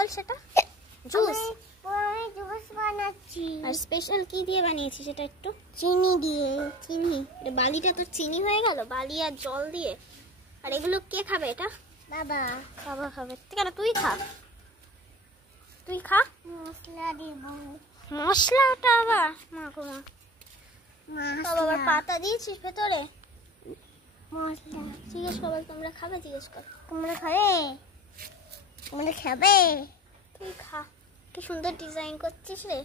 বল সেটা। Juice juice বানাচ্ছি। আর special কি দিয়ে বানিয়েছিস সেটা একটু? চিনি দিয়ে। চিনি? এটা বালিটা তো চিনি হয়ে গেল, বালি আর জল দিয়ে। আর এগুলো কে খাবে এটা? বাবা। বাবা খাবে। কেন তুই খা, তুই খা। মশলা দিব। মশলাটা আবার মা গো মা, বাবা আবার মশলা। পাতা দিয়েছিস ভেতরে? মশলা। জিজ্ঞেস কর তোমরা খাবে, জিজ্ঞেস কর। তোমরা খাবে? তোমরা খাবে? তুই খা। কি সুন্দর ডিজাইন করছিস রে।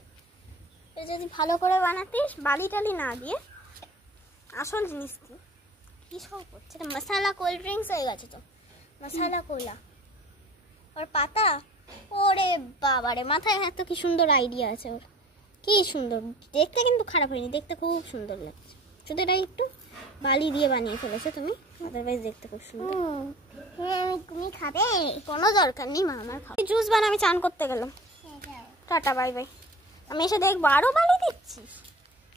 এটা যদি ভালো করে বানাতিস, বালি টালি না দিয়ে আসল জিনিস দিয়ে। কি সব করছে এটা? মশলা কোল্ড ড্রিঙ্কস হয়ে গেছে তো, মশলা কোলা। আর পাতা, ওরে বাবারে, মাথায় এত কি সুন্দর আইডিয়া আছে ওর। কি সুন্দর দেখতে, কিন্তু খারাপ হয়নি, দেখতে খুব সুন্দর লাগছে। শুধু এটা একটু বালি দিয়ে বানিয়ে ফেলেছো তুমি, আদারওয়াইজ দেখতে খুব সুন্দর। তুমি খাবে? কোনো দরকার নেই মা, আমার খাওয়া। জুস বানা, আমি চান করতে গেলাম। Tata, bye bye. আমি এসে দেখবো আরো বালি দিচ্ছিস।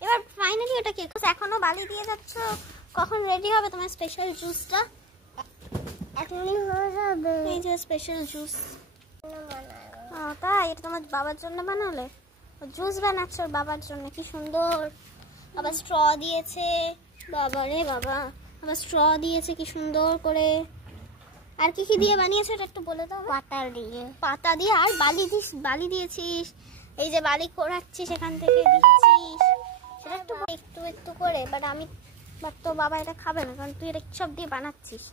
এবার ফাইনালি ওটা কি এখনো বালি দিয়ে যাচ্ছ? কখন রেডি হবে তোমার স্পেশাল জুসটা? এখনই হয়ে যাবে। এই যে স্পেশাল জুস। তাই এটা তোমার বাবার জন্য বানালে? জুস বানাচ্ছ ওর বাবার জন্য, কি সুন্দর। আবার স্ট্র দিয়েছে, বাবা রে বাবা, আবার স্ট্র দিয়েছে কি সুন্দর করে। আর কি কি দিয়ে বানিয়েছে এটা একটু বলে দাও। পাতা দিয়ে। পাতা দিয়ে আর বালি দিয়েছিস। এই যে বালি খোঁড়াচ্ছিস এখান থেকে দিচ্ছিস, সেটা একটু একটু একটু করে। বাট তো বাবা এটা খাবে না, কারণ তুই এটা সব দিয়ে বানাচ্ছিস।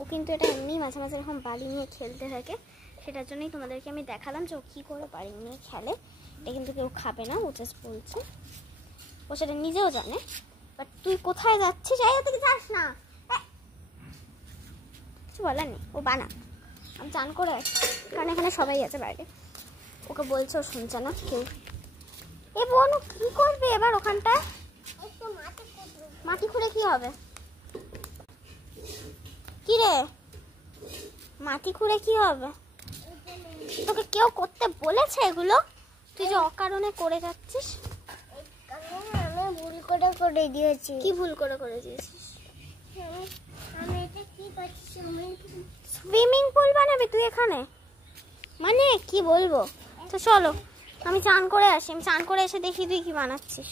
ও কিন্তু এটা এমনি মাঝে মাঝে এরকম বালি নিয়ে খেলতে থাকে, সেটার জন্যই তোমাদেরকে আমি দেখালাম যে ও কী করে বালি নিয়ে খেলে। এটা কিন্তু কেউ খাবে না, ও জাস্ট বলছে, ও সেটা নিজেও জানে। বাট তুই কোথায় যাচ্ছিস? এই ওদিকে যাস না, কিছু বলার নেই, ও বানা। আমি চান করে আসি, কারণ এখানে সবাই আছে বাইরে। ওকে বলছে, ও শুনছে না কেউ। এ বোন কি করবে এবার ওখানটায়? মাটি খুঁড়ে কি হবে? কি রে, মাটি খুঁড়ে কি হবে? তোকে কেউ করতে বলেছে এগুলো? তুই যে অকারণে করে যাচ্ছিস। আমি ভুল করে দিয়েছি। কি ভুল করে দিয়েছিস? আমি এটা কি করছি? সুইমিং পুল বানাবি তুই এখানে? মানে কি বলবো। তো চলো আমি চান করে আসি, আমি চান করে এসে দেখি তুই কি বানাচ্ছিস।